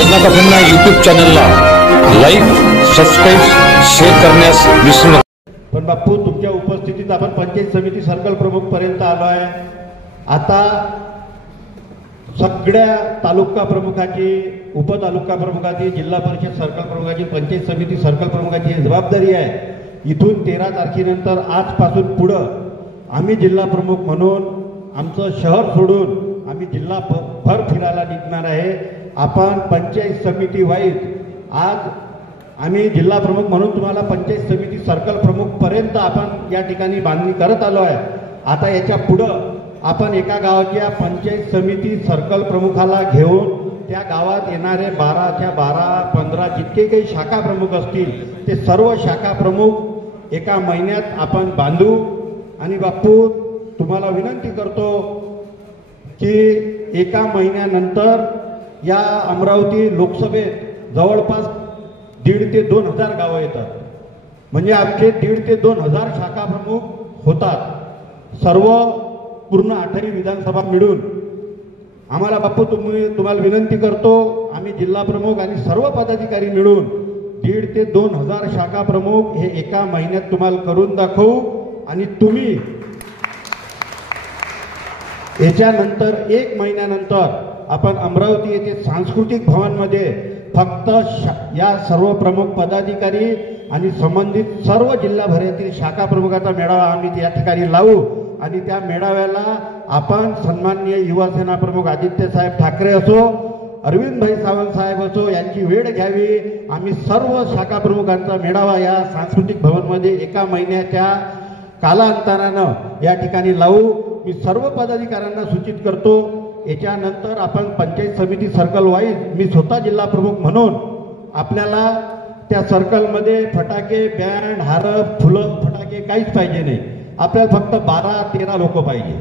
वेदना का film YouTube चॅनलला लाईक, सबस्क्राईब, शेअर करण्यास विसरू नका। पण बापू, तुमच्या उपस्थितीत आपण पंचायत समिती सर्कल प्रमुख पर्यंत आलो आहे। आता सगळ्या तालुका प्रमुखाची, उपतालुका प्रमुखाची, जिल्हा परिषद सर्कल प्रमुखाची, पंचायत समिती सर्कल प्रमुखाची जबाबदारी आहे। इथून 13 तारखेनंतर आजपासून पुढं आम्ही जिल्हा प्रमुख म्हणून आमचं शहर सोडून आम्ही जिल्हा भर फिरायला निघणार आहे। आपण पंचायत समिती वाईज आज आम्ही जिल्हा प्रमुख म्हणून तुम्हाला पंचायत समिती सर्कल प्रमुख पर्यंत आपण या ठिकाणी बांधणी करत आलो आहे। आता याच्या पुढं आपण एका गावाच्या पंचायत समिती सर्कल प्रमुखाला घेऊन त्या गावात येणारे 12च्या 12, 15 जितके काही शाखा प्रमुख असतील ते सर्व शाखा प्रमुख एका महिन्यात आपण बांधू। आणि बापू, तुम्हाला विनंती करतो की एका महिन्यानंतर या अमरावती लोकसभेत जवळपास 1,500 ते 2,000 गावं येतात। म्हणजे आमचे 1,500 ते 2,000 शाखा प्रमुख होतात, सर्व पूर्ण 18 विधानसभा मिळून। आम्हाला बापू तुम्हाला विनंती करतो, आम्ही जिल्हा प्रमुख आणि सर्व पदाधिकारी मिळून 1,500 ते 2,000 शाखा प्रमुख हे एका महिन्यात तुम्हाला करून दाखवू। आणि तुम्ही याच्यानंतर 1 महिन्यानंतर आपण अमरावती येथे सांस्कृतिक भवनमध्ये फक्त या सर्व प्रमुख पदाधिकारी आणि संबंधित सर्व जिल्हाभरातील शाखा प्रमुखाचा मेळावा आम्ही या ठिकाणी लावू। आणि त्या मेळाव्याला आपण सन्माननीय युवासेना प्रमुख आदित्य साहेब ठाकरे असो, अरविंदभाई सावंत साहेब असो, यांची वेळ घ्यावी। आम्ही सर्व शाखा प्रमुखांचा मेळावा या सांस्कृतिक भवनमध्ये एका महिन्याच्या कालांतरानं या ठिकाणी लावू। मी सर्व पदाधिकाऱ्यांना सूचित करतो। याच्यानंतर आपण पंचायत समिती सर्कल वाईज मी स्वतः जिल्हा प्रमुख म्हणून आपल्याला त्या सर्कलमध्ये फटाके, बँड, हार, फुलं, फटाके काहीच पाहिजे नाही। आपल्याला फक्त 12-13 लोक पाहिजे।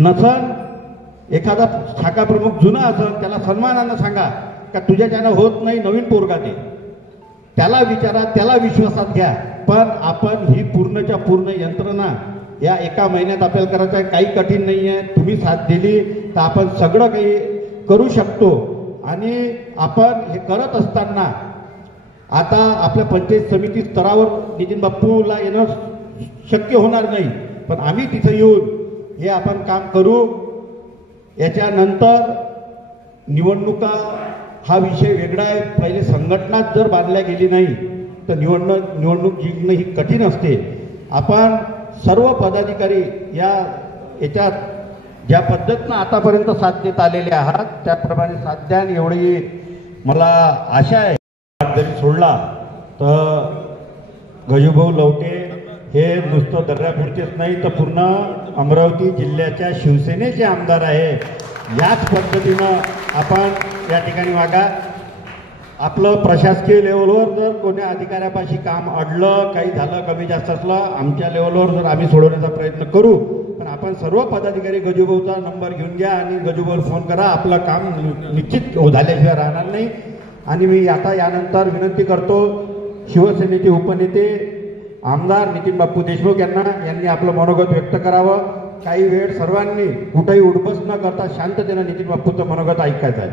नसन एखादा शाखा प्रमुख जुना असेल त्याला सन्मानानं सांगा का तुझ्याच्यानं होत नाही, नवीन पोरगा दे, त्याला विचारा, त्याला विश्वासात घ्या। पण आपण ही पूर्णच्या पूर्ण यंत्रणा या एका महिन्यात आपल्याला करायचं आहे। काही कठीण नाही आहे, तुम्ही साथ दिली तर आपण सगळं काही करू शकतो। आणि आपण हे करत असताना आता आपल्या पंचायत समिती स्तरावर नितीन बाप्पूला येणं शक्य होणार नाही, पण आम्ही तिथे येऊन हे आपण काम करू। याच्यानंतर निवडणुका हा विषय वेगळा आहे। पहिले संघटनाच जर बांधल्या गेली नाही तर निवडणूक जिंकणं ही कठीण असते। आपण सर्व पदाधिकारी याच्यात ज्या पद्धतीनं आतापर्यंत साथ देत आलेले आहात त्याप्रमाणे साथ द्या। एवढी मला आशा आहे। जरी सोडला तर गजूभाऊ लवटे हे नुसतं दर्यापूरचेच नाही तर पूर्ण अमरावती जिल्ह्याच्या शिवसेनेचे आमदार आहे। याच पद्धतीनं आपण या ठिकाणी वागा। आपलं प्रशासकीय लेवलवर जर कोण्या अधिकाऱ्यापाशी काम अडलं, काही झालं, कमी जास्त असलं, आमच्या लेवलवर जर आम्ही सोडवण्याचा प्रयत्न करू। पण आपण सर्व पदाधिकारी गजूभाऊचा नंबर घेऊन घ्या आणि गजूभाऊला फोन करा। आपलं काम निश्चित झाल्याशिवाय राहणार नाही। आणि मी आता यानंतर विनंती करतो शिवसेनेचे उपनेते आमदार नितीन बाप्पू देशमुख यांनी आपलं मनोगत व्यक्त करावं। काही वेळ सर्वांनी कुठेही उडबस न करता शांततेनं नितीन बाप्पूचं मनोगत ऐकायचं आहे।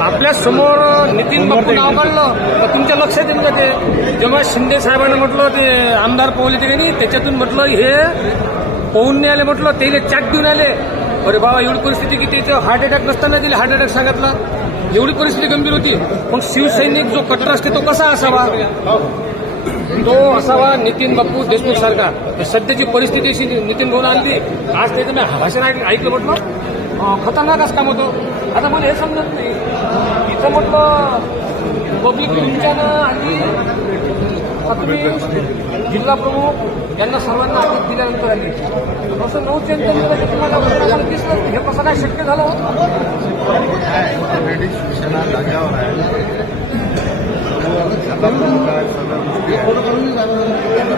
आपल्या समोर नितीन बाप्पू नाव काढलं तर तुमच्या लक्षात येईल का ते जेव्हा शिंदे साहेबांना म्हटलं ते आमदार पोहले ते नाही, त्याच्यातून म्हटलं हे पोहून नाही आले, म्हटलं ते चॅट देऊन आले। अरे बाबा, एवढी परिस्थिती की त्याचं हार्ट अटॅक नसताना दिले, हार्ट अटॅक सांगितलं, एवढी परिस्थिती गंभीर होती। मग शिवसैनिक जो कट्टर असते तो कसा असावा? तो असावा नितीन बाप्पू देशमुख सारखा। सध्याची परिस्थिती नितीन भाऊ आणली, आज त्याचं मी भाषण ऐकलं, म्हटलं खतरनाक असं काम होतं। आता मला हे समजत नाही, इथं म्हटलं पब्लिक तुमच्यानं आणि तुम्ही जिल्हा प्रमुख यांना सर्वांना आदेश दिल्यानंतर आली असं 9 चेंबर तुम्हाला दिसलं, हे कसं काय शक्य झालं? शिवसेना जाग्यावर आहे,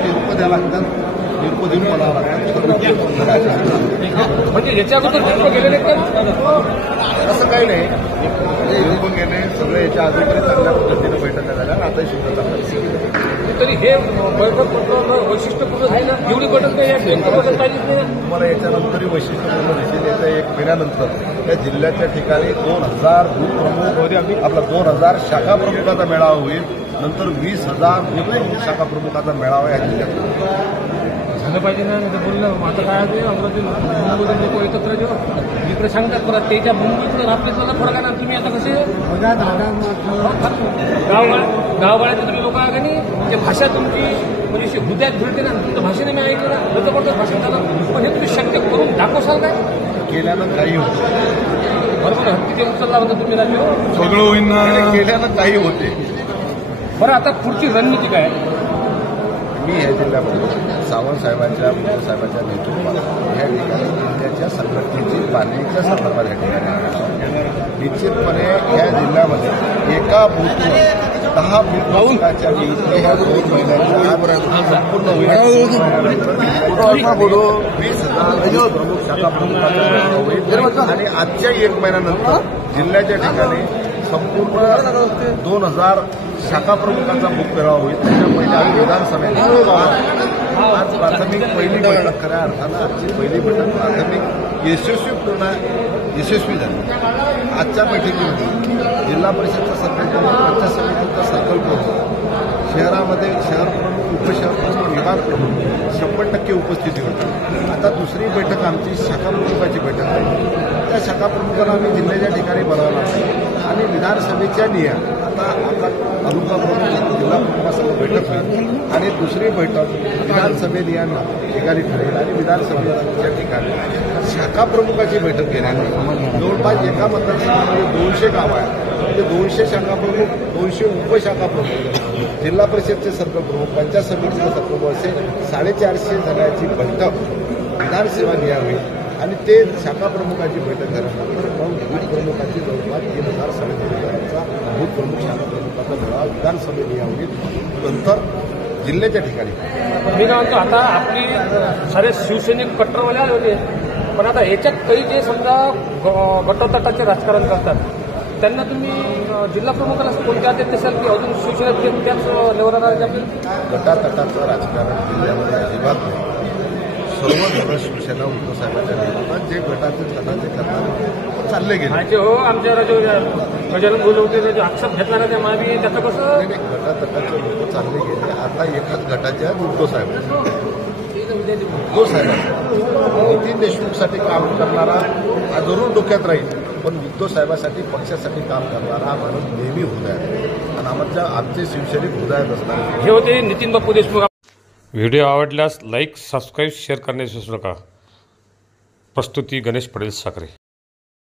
निरोप द्यावं लागतात, निरोप देऊन बोलावं लागतात। म्हणजे याच्या अगोदर गेलेले असं काही नाही, निरोप घेणे सगळं याच्या अगोदर चांगल्या पद्धतीने बैठका झाल्या, आता शिवसेना तरी हे बैठक वैशिष्ट्यपूर्ण झालं, एवढी बैठक काही तुम्हाला याच्यानंतरही वैशिष्ट्यपूर्ण दिसेल। याचा 1 महिन्यानंतर त्या जिल्ह्याच्या ठिकाणी 2000 बूथ प्रमुख, आपला 2000 शाखा प्रमुखाचा मेळावा होईल. नंतर 20,000 बूथ प्रमुख शाखा प्रमुखाचा मेळावा या जिल्ह्यात झालं पाहिजे ना. नाही बोललं आता काय आहे अमरावती मुंबईतून लोक एकत्र जेव्हा इकडे सांगतात परत त्याच्या मुंबईतून आपल्याला फरक आहे ना. तुम्ही आता कसे गावगाड्यात तुम्ही लोक आहे का नाही, ते भाषा तुमची म्हणजे हृदयात भिडते ना. तुमच्या भाषेने मी ऐकलं ना, लजबडत भाषण झालं, पण हे तुम्ही शक्य करून दाखवसाल काय? केल्यानं काही होते. बरोबर हत्तीचे उचलला होता तुम्ही राज्य सगळं होईन ना, केल्यानं काही होते. बरं आता पुढची रणनीती काय? मी या जिल्ह्यामध्ये सावंत साहेबांच्या साहेबांच्या नेतृत्वात या ठिकाणी जिल्ह्याच्या संघटनेची बांधणीच्या संदर्भात या ठिकाणी निश्चितपणे या जिल्ह्यामध्ये एका बूथवर 10 बूथच्या ह्या 2 महिन्याच्या संपूर्ण 20,000 प्रमुख शाखा प्रमुख आणि आजच्या 1 महिन्यानंतर जिल्ह्याच्या ठिकाणी संपूर्ण 2000 शाखा प्रमुखांचा बुक मेळावा होईल. त्याच्या पहिले आम्ही विधानसभेला आज प्राथमिक पहिली बैठक, खऱ्या अर्थानं आजची पहिली बैठक प्राथमिक यशस्वी झाली. आजच्या बैठकीमध्ये जिल्हा परिषदचा संकल्प, पंचायत समितीचा संकल्प, शहरामध्ये शहर प्रमुख, उपशहर प्रमुख, विभाग प्रमुख 100% उपस्थिती होती. आता दुसरी बैठक आमची शाखा प्रमुखाची बैठक आहे. त्या शाखा प्रमुखाला आम्ही जिल्ह्याच्या ठिकाणी बोलावला आहे आणि विधानसभेच्या नियम आता आपला तालुका प्रमुख, जिल्हा प्रमुखासमोर बैठक होईल आणि दुसरी बैठक विधानसभेनियांना ठिकाणी ठरेल आणि विधानसभेच्या ठिकाणी शाखा प्रमुखाची बैठक घेण्यात जवळपास एका मतदारसंघामध्ये 200 गावं आहेत. ते 200 शाखा प्रमुख, 200 उपशाखा प्रमुख, जिल्हा परिषदचे सर्कल प्रमुख, पंचायत समितीचे सर्कल प्रमुख असे 450 जणांची बैठक विधानसेवा घ्यावी आणि ते शाखा प्रमुखाची बैठक झाल्यानंतर मग बूथ प्रमुखाची जवळपास 3,700 बूथ प्रमुख शाखा प्रमुखाचा मेळावा विधानसभेत यावी. नंतर जिल्ह्याच्या ठिकाणी मी काय म्हणतो, आता आपली सारे शिवसैनिक कट्टरवाले आले होते, पण आता याच्यात काही जे समजा गटतटाचे राजकारण करतात त्यांना तुम्ही जिल्हा प्रमुखाला कोणत्या आदेश देसाल की अजून शिवसेनेत त्याच लेवलला आपले गटातटाचं राजकारण जिल्ह्यामध्ये अजिबात नाही. सर्व धरण शिवसेना उद्धव साहेबांच्या नेतृत्वात जे गटाचे करणार चालले गेले. हो आमच्या गजानन बोलले होते आक्षेप घेतला ना त्या मागे त्याचं कसं गटातटाचे लोक चालले गेले. आता एकाच गटाचे आहेत उद्धव साहेब. उद्धव साहेबांना नितीन देशमुखसाठी काम करणारा हा जरूर डोक्यात राहील, पण उद्धव साहेबांसाठी पक्षासाठी काम करणारा हा माणूस नेहमी हृदयात आणि आमचे शिवसैनिक हृदयात असणार. हे होते नितीन बापू देशमुख. व्हिडिओ आवडल्यास लाईक, सबस्क्राईब, शेअर करण्यास विसरू नका. प्रस्तुती गणेश पटेल साखरे.